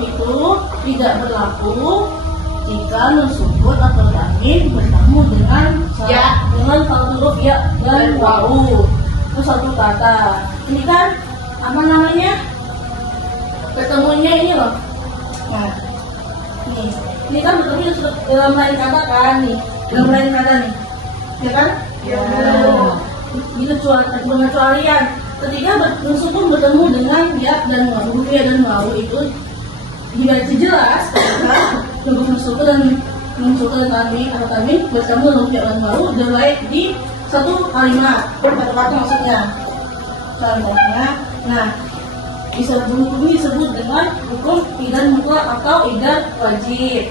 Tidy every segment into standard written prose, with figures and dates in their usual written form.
itu tidak berlaku jika nun sukun atau tanwin bertemu dengan dengan satu huruf ya dan wawu. Itu satu kata. Ini kan apa namanya? Ketemunya ini loh. Nah, ini kan bertemu dalam lain kata kan nih, dalam lain kata nih, ya kan? Ya. Gitu pengecualian. Ketika nun sukun bertemu dengan ya dan wawu itu dibaca jelas karena huruf nun sukun dan tanwin atau tanwin bertemu dengan ya dan wawu dan baik di satu kalimat kata-kata maksudnya. Contohnya, nah hukum ini disebut dengan hukum idgham mutlaq atau idgham wajib.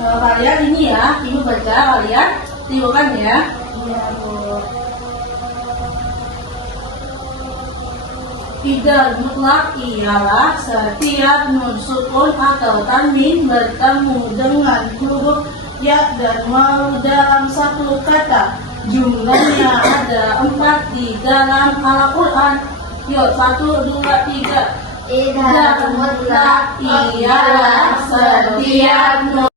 Nah, kalian ini ya, ibu baca, kalian tirukan ya. Iya, Bu. Idgham mutlaq ialah setiap nun sukun atau tanwin bertemu dengan huruf ya dan wawu dalam satu kata. Jumlahnya ada 4 di dalam Al-Quran. Yuk, 1, 2, 3. Idgham mutlaq ialah setiap nun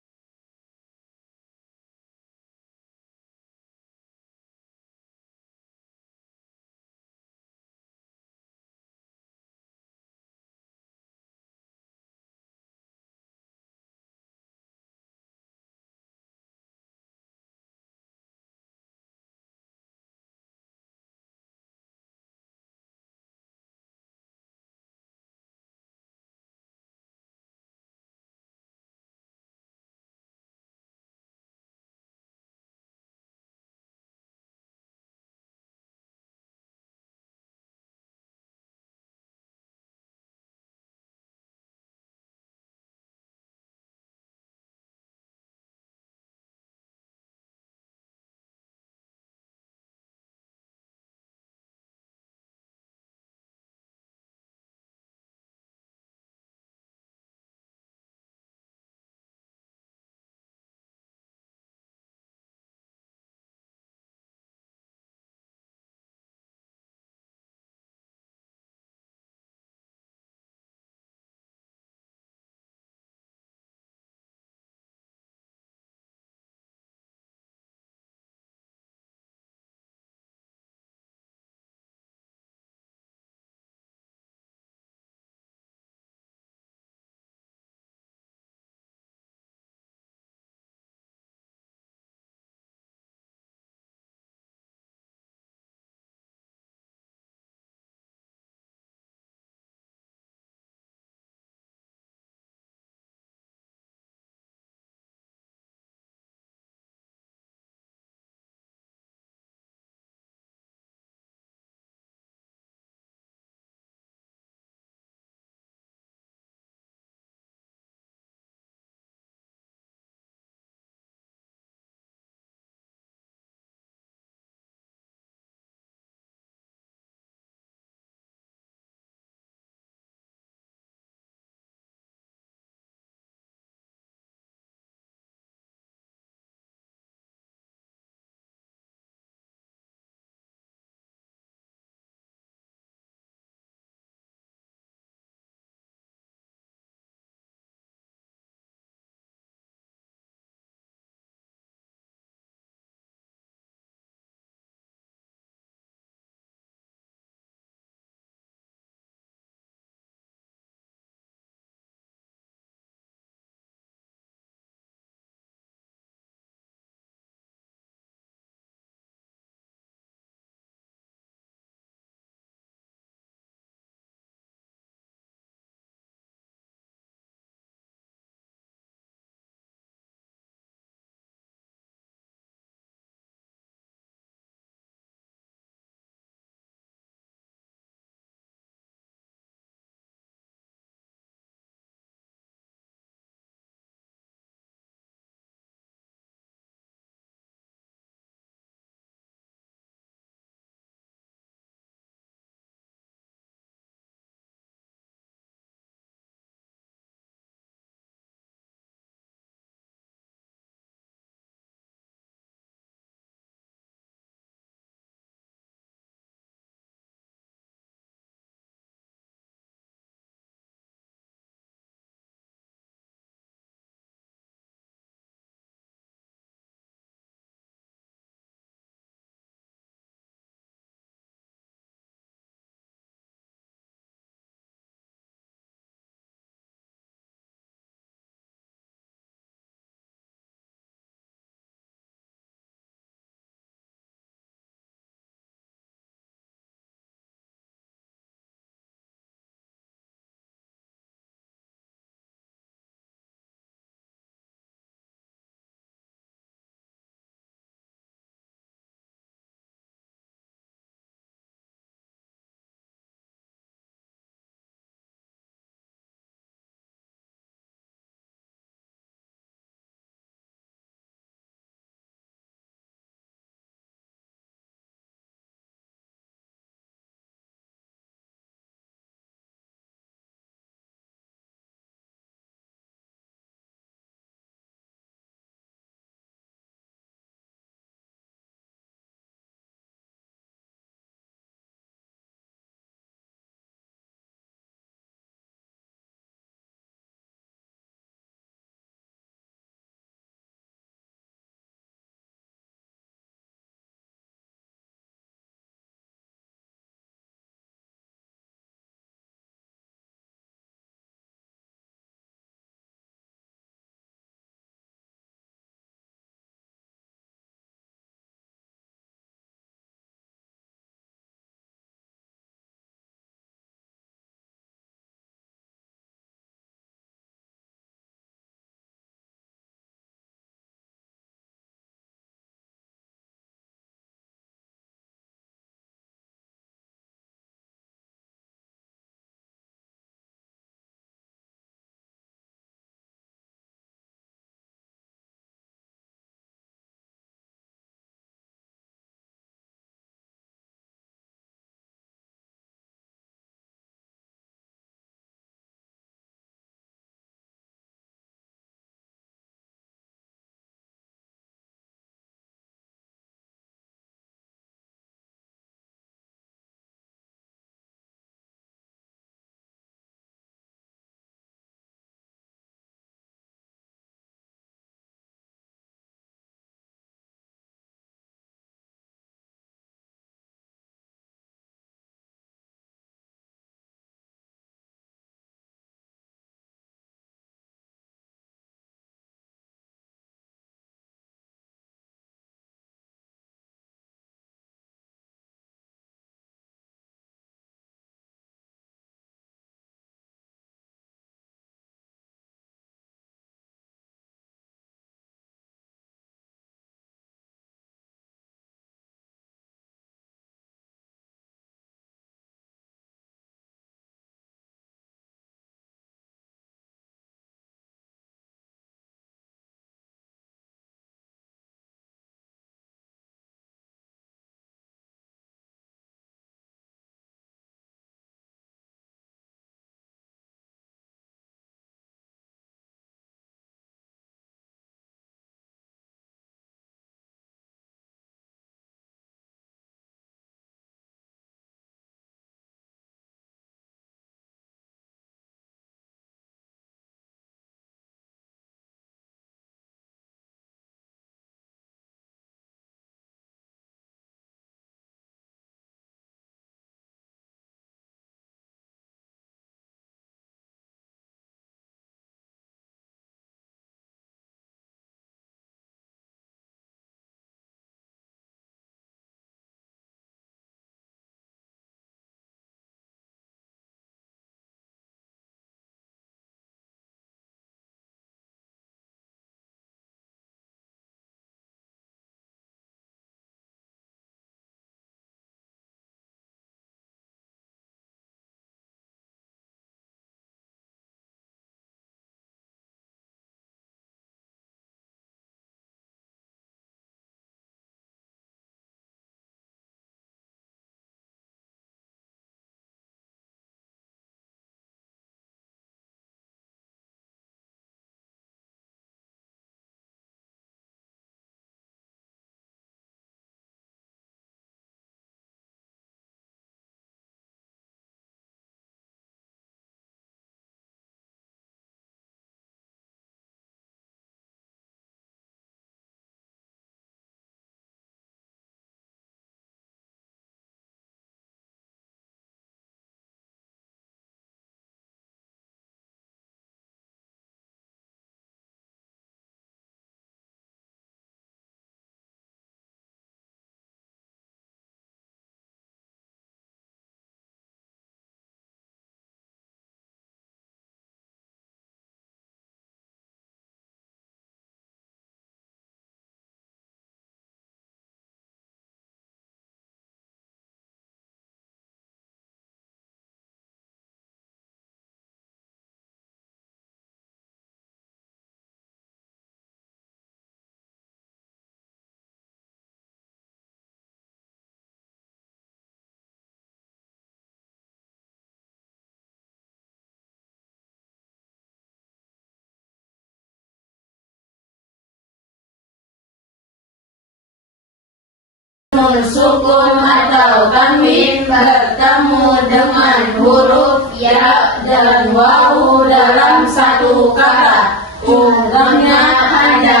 dan wawu dalam satu kata. Jumlahnya ada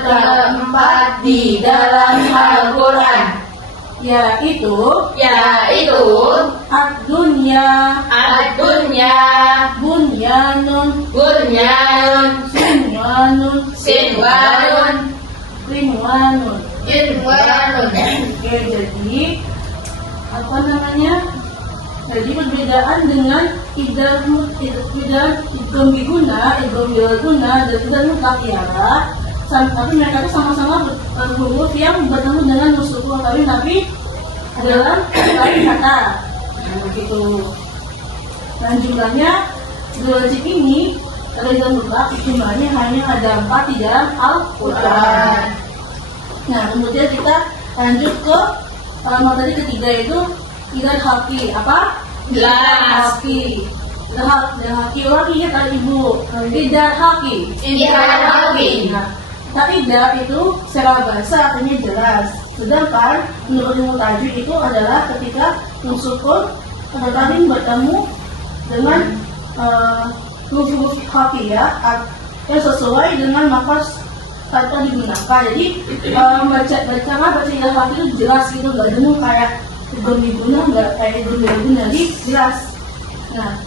terdapat di dalam Al-Quran, yaitu ad-dunya, bunyanun, sinwanun, rinwanun. Oke, jadi apa namanya? Jadi perbedaan dengan idgham biguna, idgham bilguna, dan idgham mutlaq, tapi mereka itu sama-sama huruf yang bertemu dengan huruf sukun tapi adalah lain kata. Begitu. Dan jumlahnya dua wajib ini ada idgham mutlaq, jumlahnya hanya ada 4 di dalam Al-Quran. Nah, kemudian kita lanjut ke materi ketiga, yaitu idgham haqi. Apa? Haqi. Haqi orang ingat kan ibu? Idgham haqi. Nah, idgham itu secara bahasa artinya jelas. Sedangkan menurut ilmu tajwid itu adalah ketika nun sukun atau tanwin bertemu dengan huruf haqi yang sesuai dengan makhaz kata digunakan. Jadi baca idgham haqi itu jelas gitu, nggak jemu kayak idgham biguna, nggak kayak idgham bilguna, jadi jelas. Nah,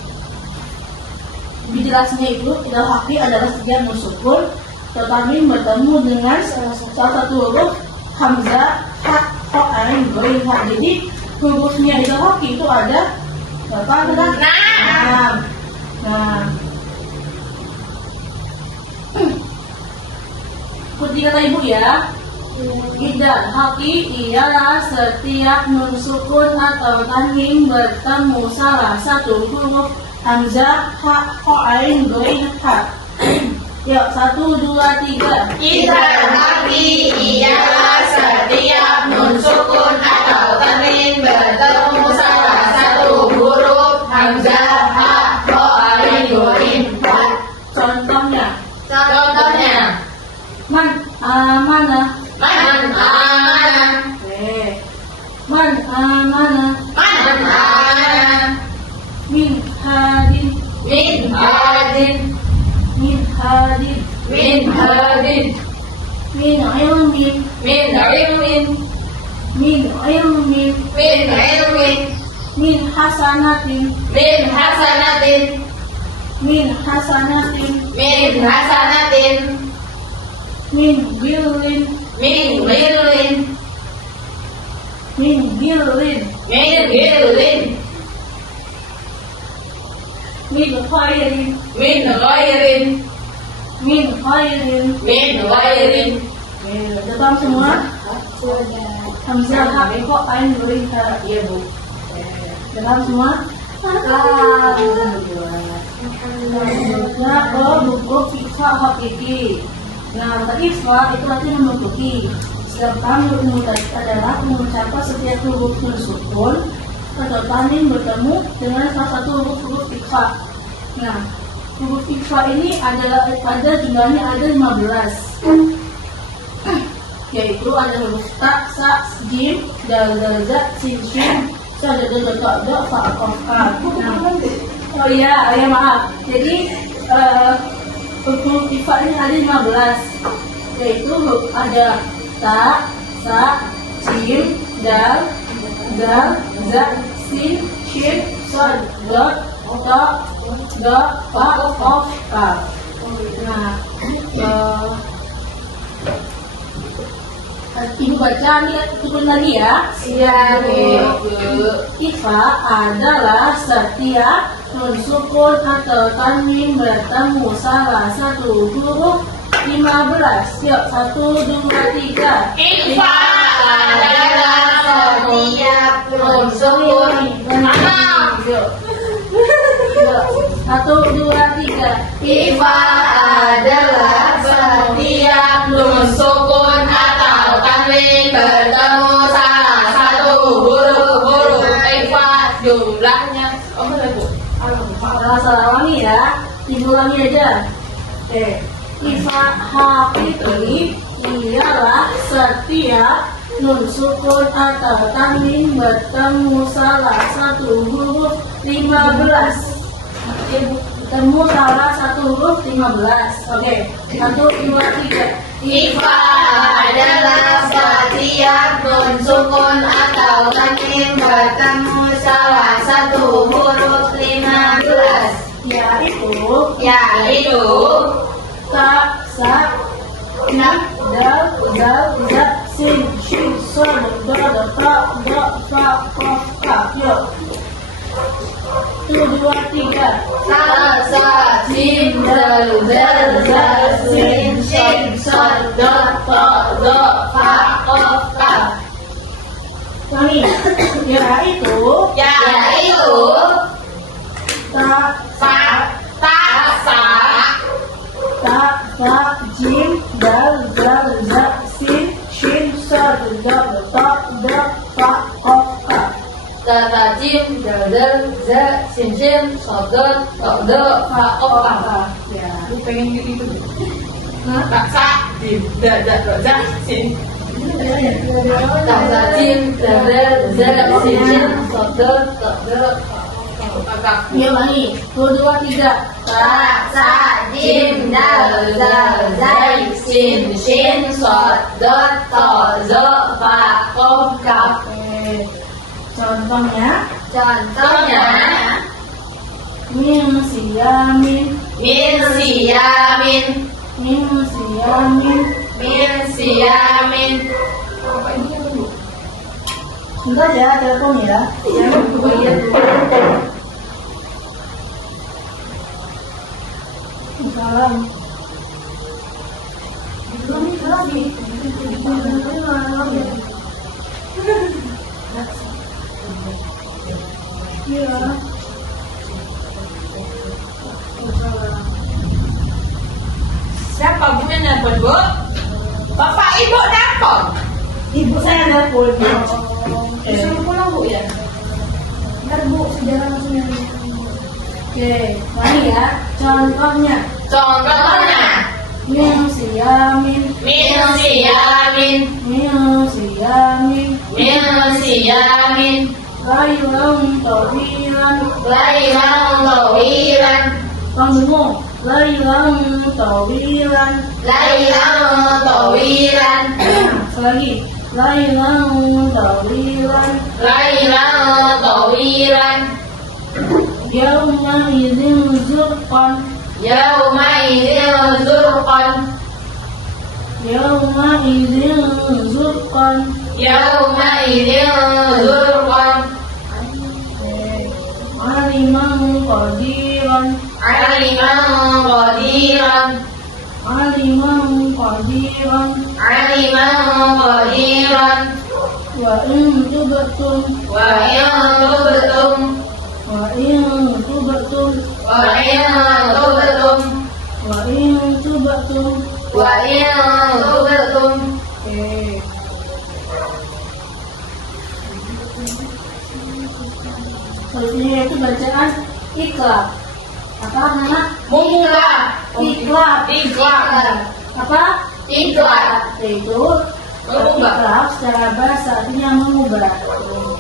lebih jelasnya itu idgham haqi adalah setiap nun sukun tetapi bertemu dengan salah satu huruf hamzah, ha, kha, ain, ghain, ha. Jadi hurufnya idgham haqi itu ada berapa? 6. Nah, ikuti kata ibu ya. Idgham haqi ialah setiap nun sukun atau tanwin bertemu salah satu huruf hamzah, ha, kha, ain, ghain, ha. Yuk, 1, 2, 3. Idgham haqi ialah setiap nun sukun atau tanwin bertemu salah satu huruf hamzah, ha, kha, ain, ghain, ha. Contohnya man amana, man amana, min hadin, min ilmin, min hasanatin, min gillin, min khairin. Jawab semua. Hamzah, ha, kha, ain, ghain, ha. Iya, Bu. Jawab semua. Alhamdulillah. Buku Ikhfa hakiki. Nah, tadi Ikhfa itu artinya membentuki. Sedangkan ilmu tajwid adalah mengucapkan setiap huruf nun sukun atau tanwin bertemu dengan salah satu huruf Ikhfa. Nah, huruf Ikhfa ini ada jumlahnya ada 15. Yaitu ada huruf ta, sa, jim, dal, za, sin, shin, sa, da, da, ta, da, fa, qaf, kaf. Oh iya, maaf. Jadi huruf Ikhfa ini ada 15. Yaitu ada ta, sa, jim, dal, za, sin, shin, sa, da, ta, da, fa, qaf, kaf. Nah, ibu baca nih turun lagi ya. Iya, Ikhfa adalah setiap nun sukun atau tanwin bertemu salah satu huruf 15. Yuk, 1, 2, 3. Ikhfa adalah setiap nun sukun. Yuk. 1, 2, 3. Ikhfa adalah setiap nun sukun atau tanwin bertemu salah satu huruf ikhfa, jumlahnya Salah ulangi ya, diulangi aja. Ikhfa hakiki ialah setiap nun sukun atau tanwin bertemu salah satu huruf 15. Bertemu salah satu huruf 15. Oke, 1, 2, 3. Ifa adalah setiap nun sukun atau tanwin bertemu salah satu huruf 15, yaitu ta, sa, dal, za, sin, shin, son, do, ta, do, fa, kof, kaf. Yuk. 1, 2, 3. sa, sa, jim, dal, zal, zal, sin, shin, son, do, to, do, fa, kof, kaf. Ulangi. Yaitu ta, sa, ta, sa, ta, fa, jim, dal, zal, za, sin, shin, son, do, ta, do, fa, kof, kaf. ta, ta, jim, dal, zal, za, sin, shin, son, do, to, do, fa, kof, kaf. Ya. Aku pengen gitu tuh. Sa, jim, dal, za, sin. Ta, ta, jim, dal, zal, za, sin, shin, son, do, to, do, fa, kaf. Ya, ulangi. 1, 2, 3. Ta, sa, jim, dal, zal, zai, sin, shin, son, do, to, do, fa, kof, kaf. Contohnya, Contohnya, min siyamin, min siyamin, min siyamin. min siyamin. Sebentar ya, telepon ya. Jangan kemudian salam. Iya. Siapa Bu yang nelpon, Bu? Bapak Ibu nelpon. Ibu saya nelpon. Disuruh pulang, Bu ya? Ntar Bu, sejarah langsung ya. Oke, mari ya. Contohnya, Contohnya, min siyamin, min siyamin, min siyamin. min siyamin, Laylan tawilan. lailan tawilan, Kamu laylan tawilan. lailan tawilan, Lagi laylan tawilan. lailan tawilan. Yauma idzin zurqan. Yauma idzin zurqan, Yauma idzin zurqan. yauma idzin zurqan. Aliman qadiran. Aliman qadiran, Aliman qadiran. aliman qadiran. Wa in tubtum. Wa in tubtum, Wa in tubtum. wa in tubtum, Wa in tubtum. wa in tubtum. Oke. Selanjutnya itu bacaan iklab. Apa nama? Mengubah, Iklab. ikhlas, Apa? ikhlas, Yaitu mengubah. iklab secara bahasa artinya mengubah.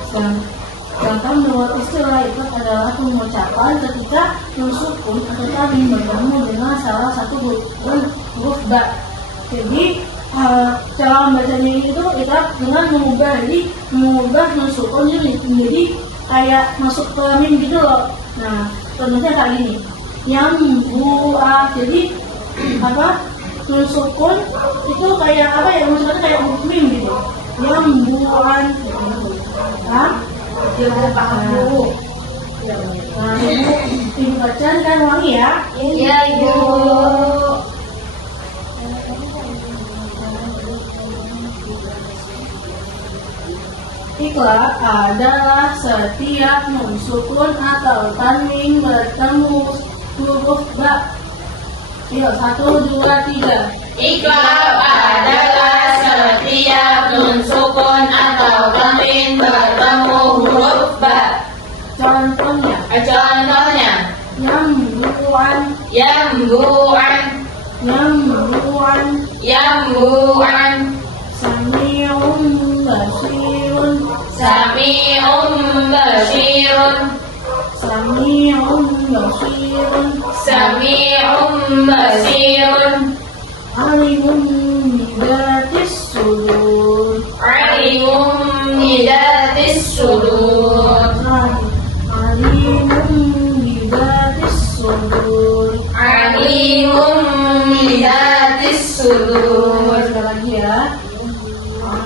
Sedangkan menurut istilah iklab adalah pengucapan ketika nun sukun atau tanwin bertemu dengan salah satu huruf ba. Jadi cara membacanya itu iklab dengan mengubah. Jadi mengubah nun sukun menjadi kayak masuk ke mim gitu loh. Nah, contohnya kayak gini. Yang buah. Jadi apa? Nun sukun itu kayak apa ya? Maksudnya kayak huruf mim gitu. Yang buan. Nah, kita paham dulu. Nah, ibu bacaan kan wangi ya? Iya, Ibu. Iklab adalah setiap nun sukun atau tanwin bertemu huruf ba. Yuk, 1, 2, 3. Iklab adalah setiap nun sukun atau tanwin bertemu huruf ba. Contohnya, Contohnya, yambuan, yambu'an, yambuan, yambu'an, sami'un basirun, sami'un basirun, Sami'un basirun. Sami'un basirun. Alimun bidatis sudur. Alimun bidatis sudur. Alimun bidatis sudur. Alimun bidatis sudur. Sekali lagi ya.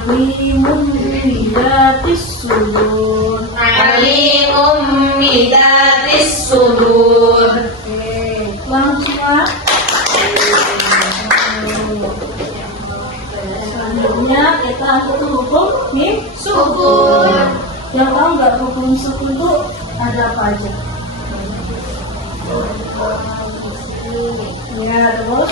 Alimun bidatis sudur. Alimun bidatis sudur. Oke, langsung lah. Selanjutnya kita angkat hukum nih Sukun. Yang tahu nggak hukum sukun itu ada apa aja? Ya terus.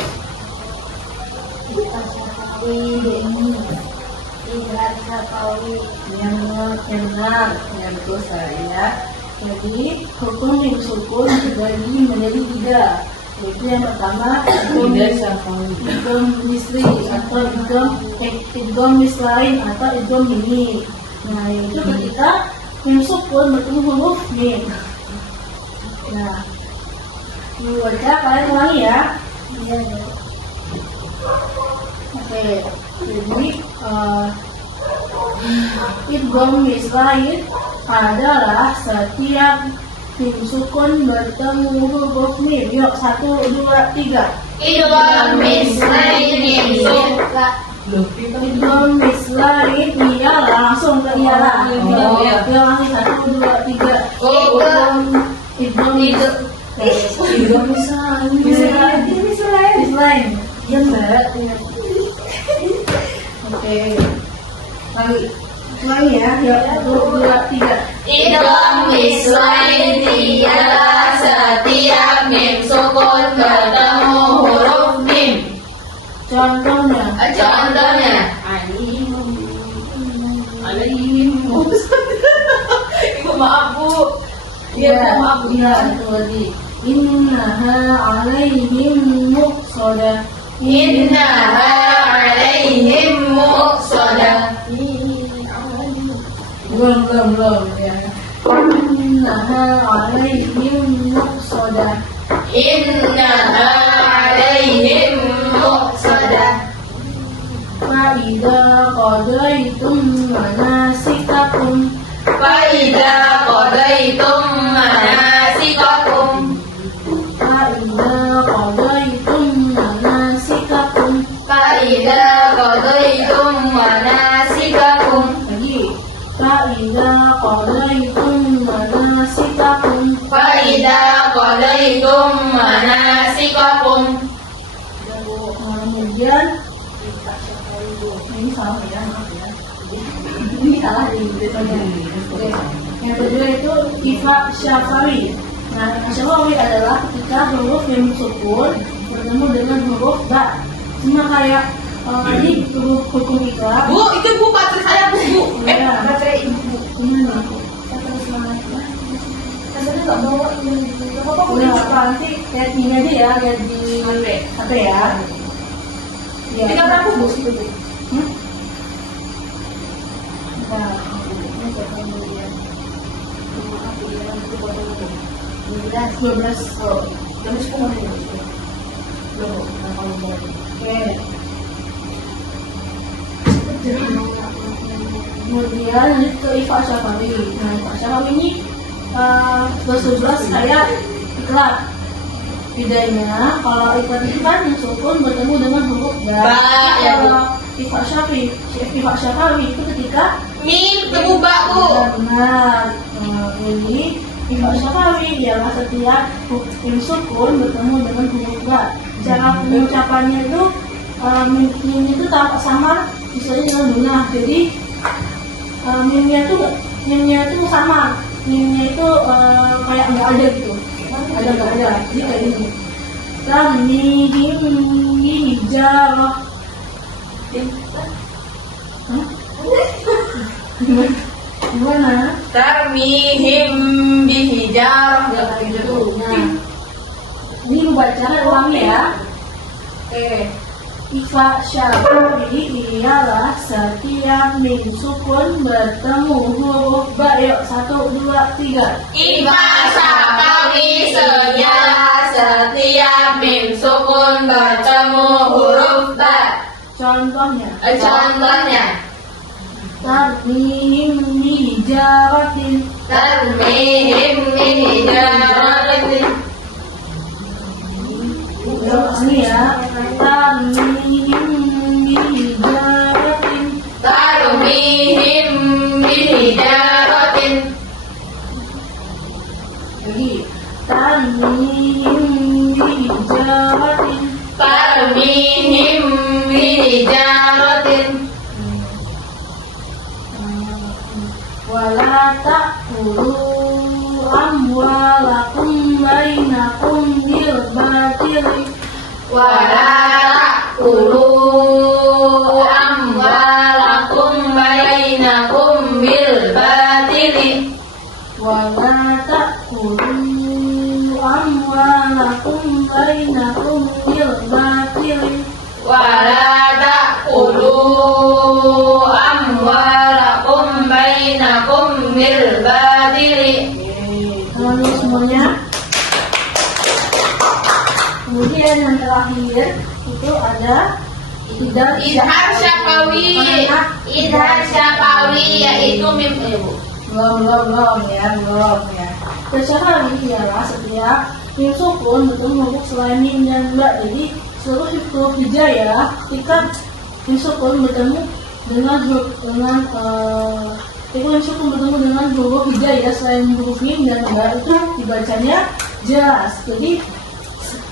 Yang benar, yang betul saya. Jadi hukum yang sukun dibagi menjadi 3. Yaitu yang pertama idgham misli atau idgham mislain atau idgham mimi. Nah itu ketika yang sukun bertemu huruf mim. Nah dibaca kalian ulangi ya. Oke, jadi idgham mislain adalah setiap tim sukun bertemu huruf mim. Yuk 1, 2, 3. Idgham mislain sukun. Idgham mislain ialah langsung ke ialah. Langsung 1, 2, 3. Idgham mislain. Iya mbak. Oke. Lagi ya. Yuk 1, 2, 3. Idgham mislain ialah setiap mim sukun bertemu huruf mim. Contohnya. Contohnya, Ibu maaf Bu. Ya, maaf ya, itu lagi. Innaha alaihim muqsadah. Innaha alaihim muqsadah. Belum ya. Innaha alaihim muqsadah. Innaha alaihim muqsadah. Fa'idha qadaitum manasikakum. Fa'idha qadaitum manasikakum. Fa'idha qadaitum manasikakum. Fa'idha qadaitum manasikakum. Lagi. Fa'idha qadaitum manasikakum. Fa'idha qadaitum manasikakum. Kemudian ini salah ya, maaf ya. Ini salah di tulisannya. Oke. Yang kedua itu Ifa Syafawi. Nah, Syafawi adalah ketika huruf yang sukun bertemu dengan huruf ba. Sama kayak tadi huruf hukum ikrar. Bu, itu Bu baterai saya Bu. Ya. Baterai Ibu. Gimana? Rasanya nggak bawa ini. Nggak apa-apa Bu. Udah apa nanti lihat ini aja ya, lihat di HP ya. Ya. Tinggal berapa Bu situ Bu? Nah, 12. Jam 10 nih. Oke. Kemudian lanjut ke Ifa Syafawi. Nah, Ifa Syafawi ini 11 kayak ikrar. Bedanya kalau ikrar itu kan yang sukun bertemu dengan huruf ba. Ya, Bu. Kalau Ifa Syafawi itu ketika Mim temu Mbak Bu. benar. Jadi Ifa Syafawi ialah setiap tim sukun bertemu dengan huruf ba. Cara pengucapannya itu mimnya itu tak sama misalnya dengan bunah. Jadi mimnya itu sama. Mimnya itu kayak nggak ada gitu. Ada nggak ada. Jadi kayak gini. Tamihim hijarah. Gimana? Tarmihim bihijarah. Ya kayak gitu. Nah, ini lu baca ulangi ya. Oke. Ifa Syafi'i ialah setiap mim sukun bertemu huruf ba. Yuk, 1, 2, 3. Ifa Syafi'i ialah setiap mim sukun bertemu huruf ba. Contohnya, tarmihim hijaratin. Tarmihim hijaratin. Ini ya, tarmihim hijaratin. Tarmihim hijaratin. Lagi, tarmihim hijaratin. Tarmihim hijaratin. Wala ta'kulu amwalakum bainakum bil batili. Wala ta'kulu amwalakum bainakum bil batili. Wala ta'kulu amwalakum bainakum bil batili. Wala ta'kulu amwalakum bainakum bil batili. Halo semuanya. Kemudian yang terakhir itu ada Idhar syafawi. Idhar syafawi yaitu mim belum ya. Syafawi ialah setiap mim sukun bertemu huruf selain mim dan ba. Jadi seluruh huruf hijaiyah ketika mim sukun bertemu dengan huruf hijaiyah selain huruf mim dan ba itu dibacanya jelas. Jadi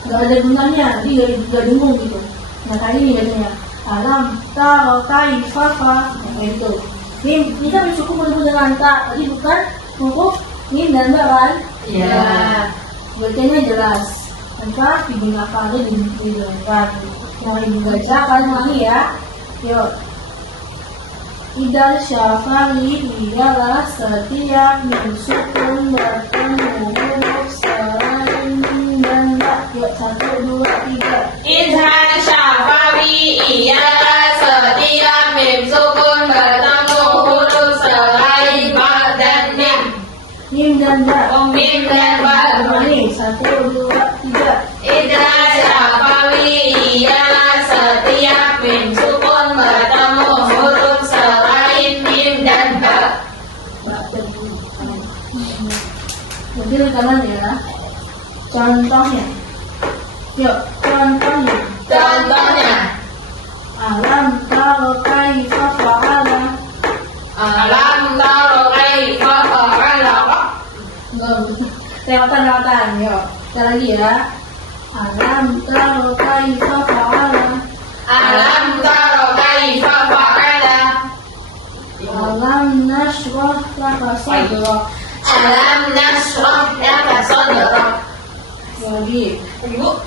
nggak ada gunanya, jadi nggak bingung gitu. Nah kayak ini bacanya alam taro kaifa fa, kayak gitu. Ini kan mim sukun bertemu dengan ta, jadi bukan huruf mim dan ba kan? Iya. Bacanya jelas. Tanpa digunakan yang dibaca kalian ulangi ya. Yuk. Idal syafa'i ialah setiap mim sukun bertemu huruf selain mim dan ba. Yuk, 1, 2, 3. Idhar syafawi ialah setiap mim sukun bertemu huruf selain ba dan mim. Mim dan ba. Mim dan ba. Ulangi, 1, 2, 3. Idhar syafawi ialah setiap mim sukun bertemu huruf selain mim dan ba. Jadi rekaman ya. Contohnya. Yuk, contohnya. Alam taro kaifa fa'ala. Alam taro kaifa fa'ala. Lewatan. Yuk, sekali lagi ya. Alam taro kaifa fa'ala. Alam taro kaifa fa'ala. Alam nashrah laka sadrak. Alam nashrah laka sadrak. Lagi.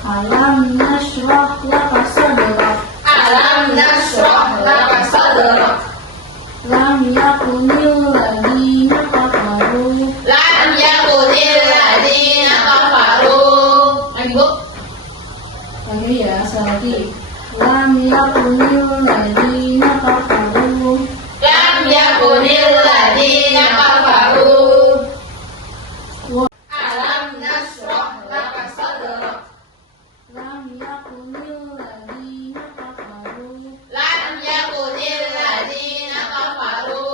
Alam nashrah laka sadrak. Alam nashrah laka sadrak. Lam yakunil ladina kafaru. Lam yakunil ladina kafaru. Lagi ya, sekali lagi. Lam yakunil ladina kafaru. Lam yakunil ladina kafaru. Alam nashrah laka sadrak. Lam yakunil ladina kafaru. Lam yakunil ladina kafaru.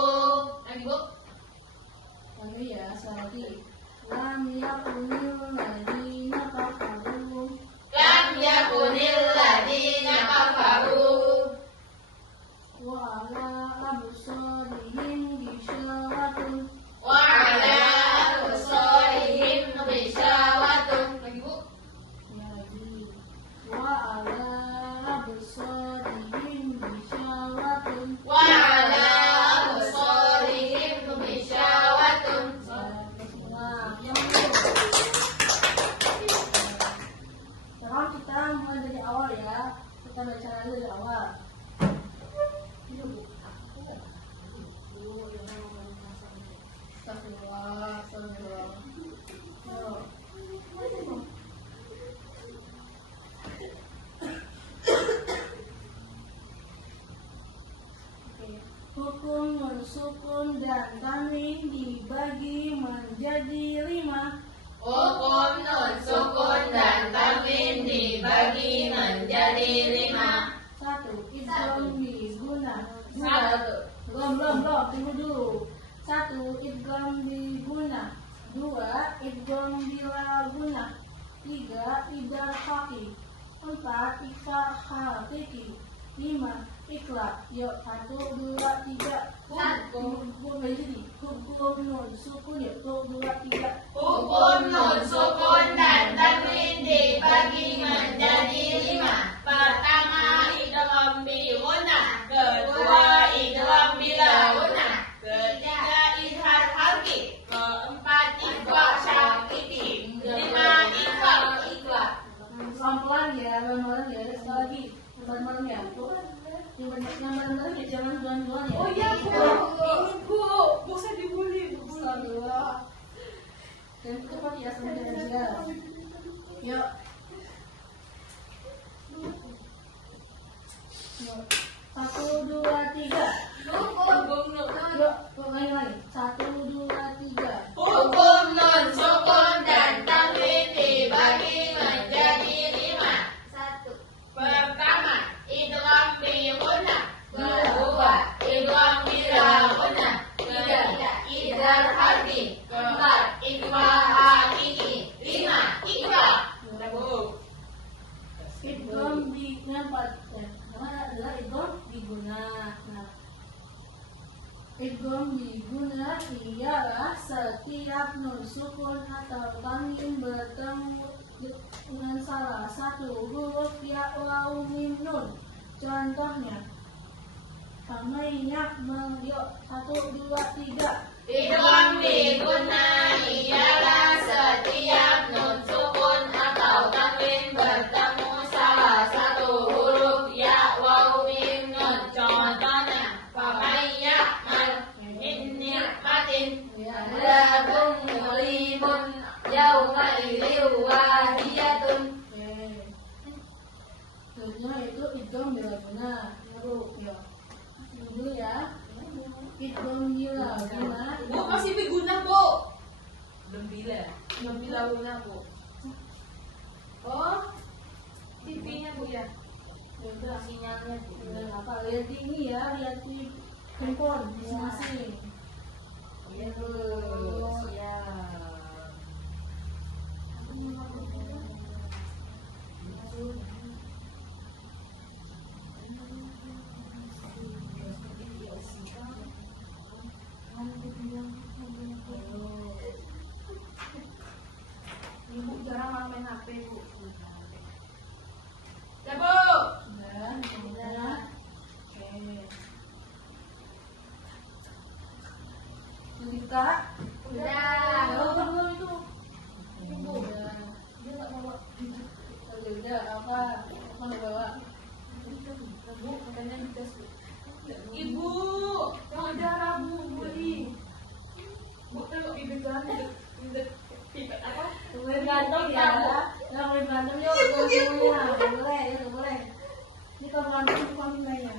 Lagi ya, sekali lagi. Lam yakunil ladina kafaru. Lam yakunil ladina kafaru. Wa ala absarihim ghishawatun. Wa ala absarihim ghishawatun. Ya lagi. Wa ala absarihim ghishawatun. Wa ala absarihim ghishawatun. Sekarang kita mulai dari awal ya. Kita baca dulu dari awal. Astagfirullah. Yuk. Hukum nun sukun dan tanwin dibagi menjadi 5. Hukum nun sukun dan tanwin dibagi menjadi 5. 1. Idgham biguna. Satu. Belum, tunggu dulu. 1. Idgham biguna. 2. Idgham bila guna. 3. Idgham khafif. 4. Ikhfa khafif. 5. Ikhlas. Yuk, 1, 2, 3. Hukum nun sukun. Yuk, 1, 2, 3. Hukum nun sukun dan tanwin dibagi menjadi 5. Pertama, idgham bi gunnah. Kedua, idgham bila gunnah. Ketiga, izhar khalqi. Keempat, ikhfa syafiqi. 5, ikhfa ikhlas. Pelan-pelan ya, pelan-pelan ya. Sekali lagi, pelan-pelan ya. Yang benar-benar ya, jangan pelan-pelan ya. Oh iya, Bu. Ini, Bu. Bu, saya dibully, Bu. Astagfirullah. Dan cepat ya, sebentar aja. Yuk. Yuk. 1, 2, 3. Yuk, lagi. 1, 2, 3. Hukum nun sukun dan tanwin dibagi menjadi 5. Pertama, idgham bi gunnah. Kedua, idgham bila gunnah. Ketiga, izhar khalqi. Keempat, ikhfa haqiqi. 5, ikhfa. Idgham adalah idgham biguna. Nah, idgham biguna ialah setiap nun sukun atau tanwin bertemu dengan salah satu huruf ya, waw, mim, nun. Contohnya, Famainya yuk, 1, 2, 3. Idgham bi gunnah ialah setiap nun sukun atau tanwin bertemu salah satu huruf ya, waw, mim, nun. Contohnya, faman ya'mal min ni'matin ladun mulibun yauma idzin wahiyatun. Selanjutnya itu idgham bila guna. Huruf ya. Dulu ya. Idgham bila guna. Bu, masih diguna, Bu. Belum bila guna, Bu. Oh, TV-nya, Bu, ya. Udah. Sinyalnya, Bu. Udah apa? Lihat di ini ya, lihat di handphone masing-masing. Iya, Bu. Siap. Ibu jarang main HP, Bu. Ya, Bu. Sudah. Oke. Cerita. Udah. Belum itu. Udah. Dia nggak bawa. Udah apa? Apa nggak bawa? Bu, katanya dites, Bu. Ibu, yang ada Rabu, Bu. Bu, kalau bibir jalan pipet apa? Boleh berantem ya? Nggak boleh berantem yuk. Nggak boleh, ya nggak boleh. Ini kalau berantem bukan nilainya.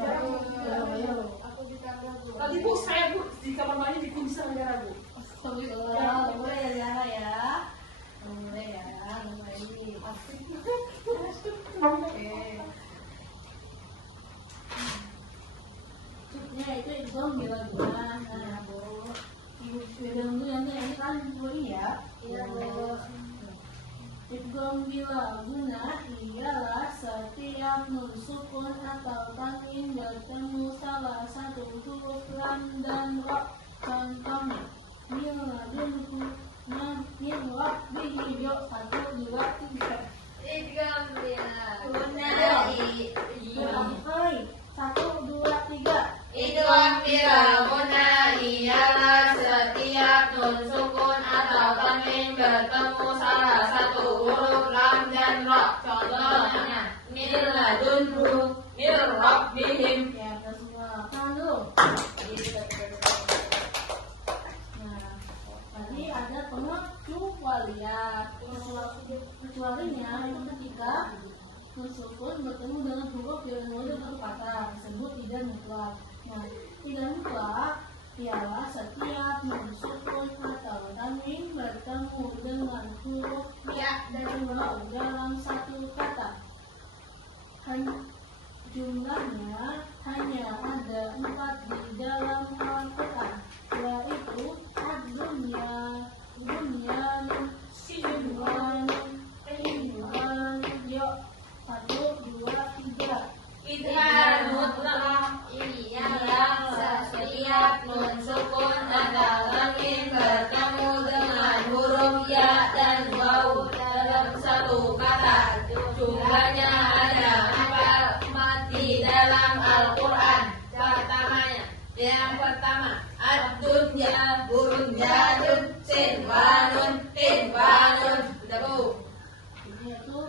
Ayo. Aku di kamar, Bu. Tadi, Bu, saya, Bu, di kamar mandi dikunci sama Dara, Bu. Astagfirullah, nggak boleh ya Zara ya. Nggak boleh ya, nggak boleh. Oke. Cuknya itu idgham bila guna. Nah, Bu. Ibu pegang dulu yang ini kan Bu ya. Iya, Bu. Idgham bila guna ialah setiap nun sukun atau tanwin bertemu salah satu huruf lam dan ra. Contohnya, miladunku, mirrab bihi, yuk, 1, 2, 3. Idgham bila guna. Hai, 1, 2, 3. Idgham bila guna ialah setiap nun sukun atau tanwin bertemu salah satu huruf lam dan ra. Contohnya, min ladunhu, min rabbihim. Ya, kita semua kan dulu. Nah, tadi ada pengecualian. Kecualinya itu ketika nun sukun bertemu dengan huruf yang mulai berkata tersebut tidak mutlak. mutlak. Nah, tidak mutlak ialah setiap nun sukun atau tanwin bertemu dengan huruf ya dan waw dalam satu kata. Jumlahnya hanya ada 4 di dalam Al-Quran, yaitu ad-dunya, bunyanun, sinwanun, inwanun. Yuk, 1, 2, 3. Idgham mutlak ialah setiap nun sukun atau tanwin bertemu dengan huruf ya dan waw dalam satu kata. Jumlahnya ada 4 di dalam Al-Quran. Yang pertama, ad-dunya, bunyanun, sinwanun, inwanun. Yaitu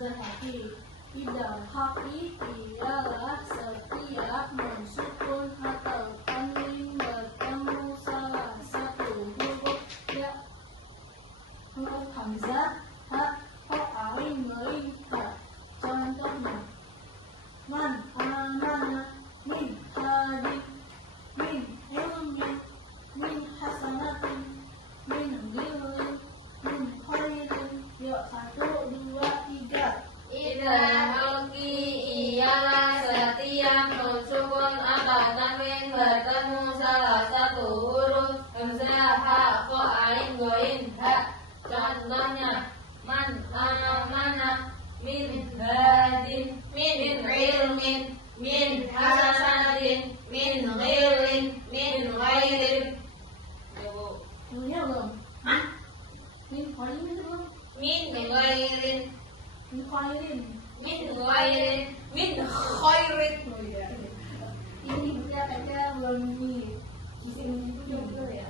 berhati. Tidak haki ialah setiap nun sukun atau tanwin bertemu salah satu huruf ya, huruf hamzah, ha, ho, ain, ghain, ha. Contohnya, man amana min hadin, min ilmin, min hasanatin, min ghillin, min khairin. Yuk, 1, 2, 3. Idgham ialah setiap nun sukun atau tanwin bertemu salah satu huruf hamzah, ha, ko, ain, ghain, ha. Contohnya, man amana min hadin, min ilmin, min hasanatin, min ghillin, min khairin. Punya belum? Min khairin belum? Min ghairin, Min khairin. min ghairin, min khairin. Oh iya. Ini kita aja belum ini. Isi ini juga ya.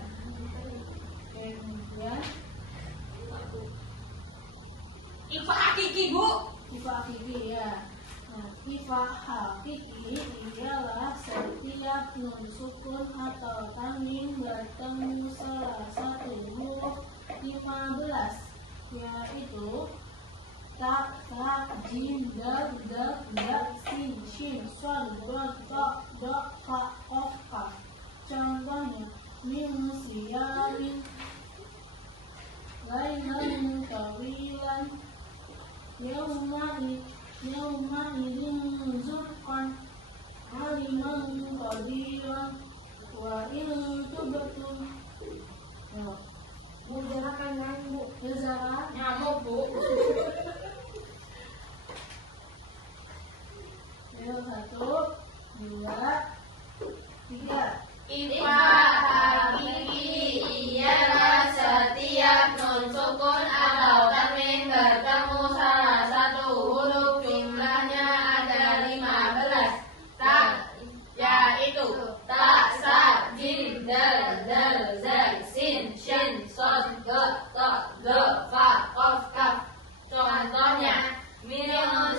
Kemudian Ifa hakiki, Bu. Ifa hakiki ya. Nah, ifa hakiki ialah setiap nun sukun atau tanwin bertemu salah satu huruf 15, yaitu ta, ta, jim, dal, dal, ya, sin, shin, shad, dal, ta, da, fa, qaf, kaf. Contohnya, min siyamin, lailan tawilan, yawma'idin zurqan, aliman qadiran, wa in tubtum. Bu, jarakan kan, Bu? Jara. Nyamuk, Bu. Ayo, 1, 2, 3. Ifa hakiki ialah setiap nun sukun atau tanwin bertemu salah satu huruf. Jumlahnya ada 15. Tak, yaitu ta, sa, jim, dal, dal, zal, sin, shin, shad, da, ta, da, fa, qaf, kaf. Contohnya, min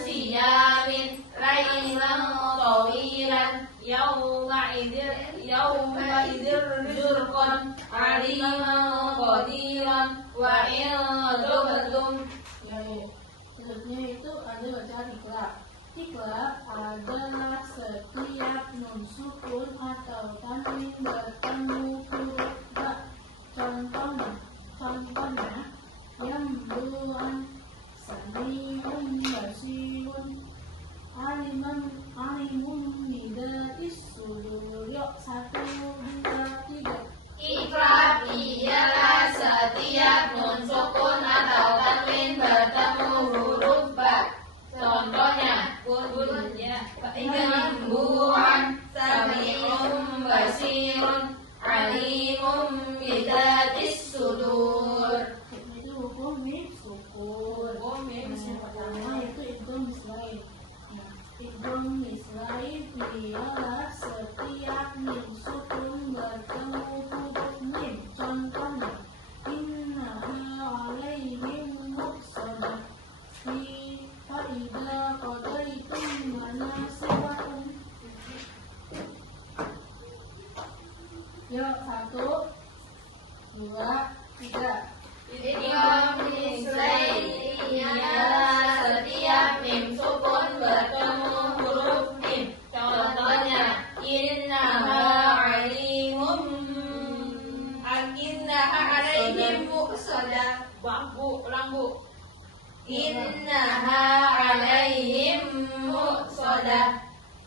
siyamin, lailan tawilan, yawma'idin zurqan, aliman qadiran, wa in tubtum. Selanjutnya itu ada bacaan iklab. Iklab adalah setiap nun sukun atau tanwin bertemu huruf ba. Contohnya, yamduan, sami'un, basirun, alimun bidatis sudur. Yuk, 1, 2, 3. Iklab ialah setiap nun sukun atau tanwin bertemu huruf ba. Contohnya, yamduan, sami'un, basirun, alimun bidatis sudur. Itu hukum sukun. Yang pertama yaitu idgham mislain. Idgham mislain ialah setiap nun sukun bertemu huruf mim. Contohnya, innaha alaihim muqsadah, fi faida qadaitum manasikakum. Yuk, 1, 2, 3. Idgham mislain ialah setiap mim sukun bertemu huruf mim. Contohnya, in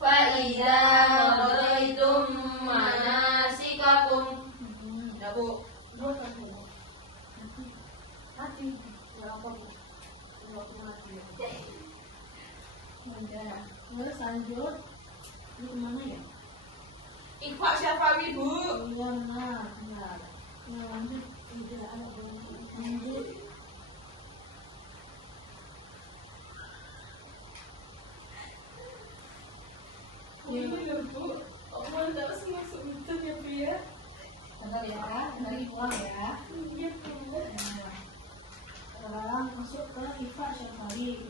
Fa'idza qadaitum manasikakum. Ya Bu. Dua satu. Mati. Berapa Bu? Waktu mati. Udah. Terus lanjut. Ini kemana ya? Ikhfa Syafawi Bu. Iya benar. Benar. Nah, lanjut. Tidak ada lanjut. Iya Bu. Allah enggak usah masuk itu ya Bu ya. Bentar ya, bentar lagi pulang ya. Iya Bu. Nah, sekarang masuk ke Ifa Syafawi.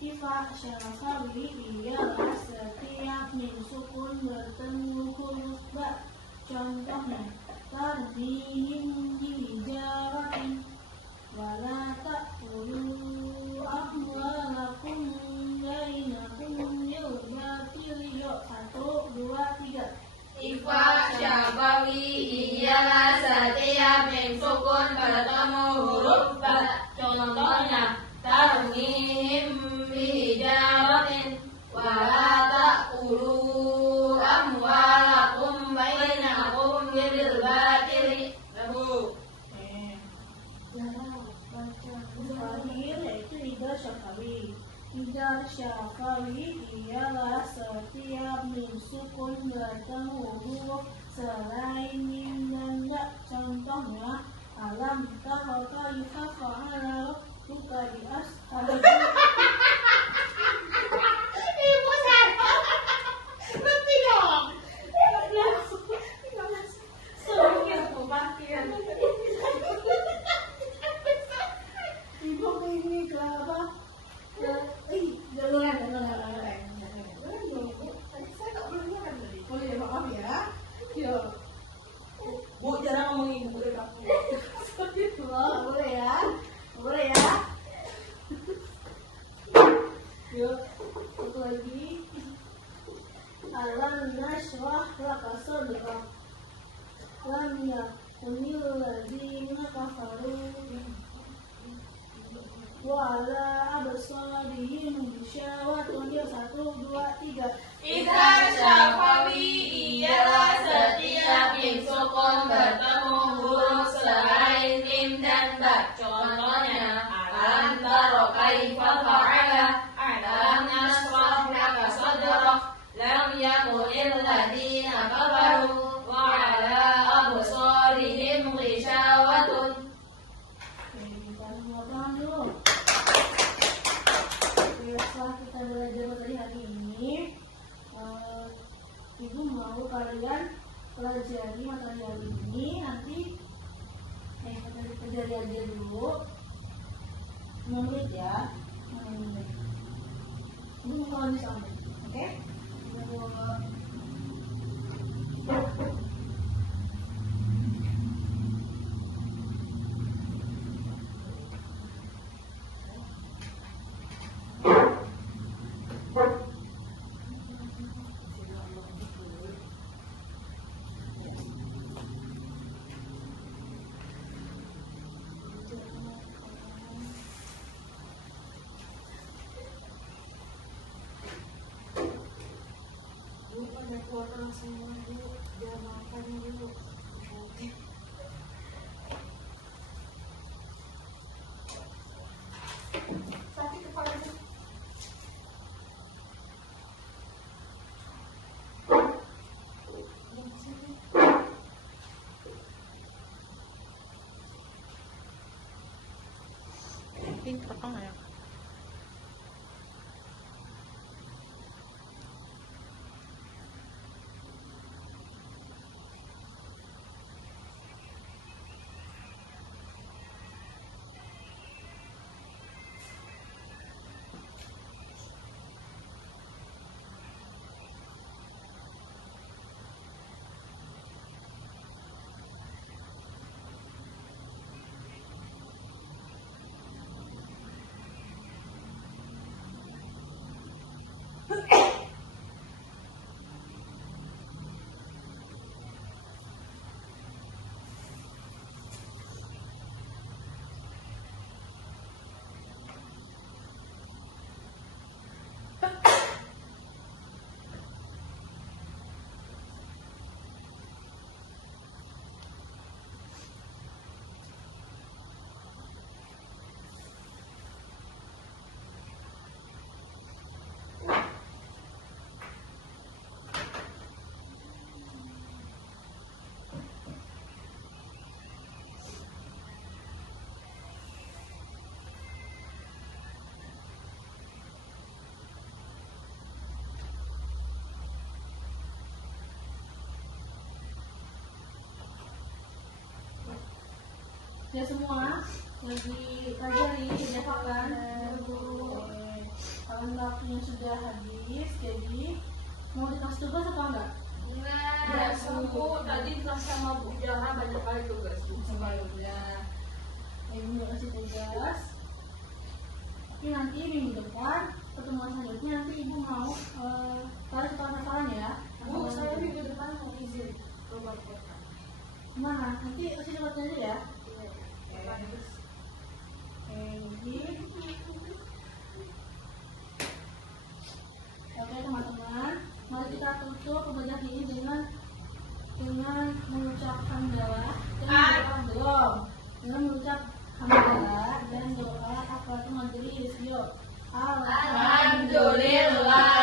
Ifa Syafawi ialah setiap min sukun bertemu huruf ba. Contohnya, tardihim dijaratin, wala ta'kulu amwalakum bainakum bil batil. Yuk, 1, 2, 3. Ikhfa Syafawi ialah setiap min sukun bertemu huruf ba. Contohnya, tarmihim bihijaratin, wala ta'kulu amwalakum bainakum bil batili. Bu. Mustahil yaitu Ida Syafawi. Ida Syafawi ialah setiap min sukun bertemu huruf selain mim dan ya. Contohnya, alam tara kaifa fa'ala rabbuka bi ashabil. Ibu saya. Berhenti dong. Sungguh kematian. Ibu ini kenapa? Jangan. Tadi saya tak boleh makan tadi. Oh iya, maaf ya. Yo, Bu jarang ngomong ibu boleh Pak. seperti itu loh, boleh ya, boleh ya. Yuk, satu lagi. Alam nashrah laka sadrak, lam yakunil ladzina kafaru wa ala absarihim ghishawatun. Yuk, 1, 2, 3. Ida Syafawi ialah setiap min sukun bertemu huruf selain mim dan ba. Contohnya, alam tara kaifa fa'ala, alam nashrah laka sadrak, lam yakunil ladzina kafaru wa ala absarihim ghishawatun. Oke, kita semua tangan dulu. Oke, setelah kita belajar materi hari ini, Ibu mau kalian pelajari materi hari ini. Nanti materi pelajari aja dulu 5 menit ya, 5 menit. Ini mau kalian bisa ambil, oke? Orang semua dulu, dia makan dulu. Sakit kepala dulu. Ini terekam nggak ya? Ya semua lagi pelajari kerjakan. Kalau waktunya sudah habis, jadi mau dikasih tugas apa enggak? Enggak, Bu. Tadi sama Bu Jana banyak kali tugas. Coba ya. Ibu kasih tugas. Tapi nanti minggu depan pertemuan selanjutnya nanti ibu mau kalian saran ya. Bu, saya minggu depan mau izin keluar kota. Mana? Nanti kasih suratnya aja ya. Bagus. Oke teman-teman, mari kita tutup pembelajaran ini dengan mengucapkan doa dengan mengucap hamdalah dan doa kafaratul majelis. Yuk. Alhamdulillah.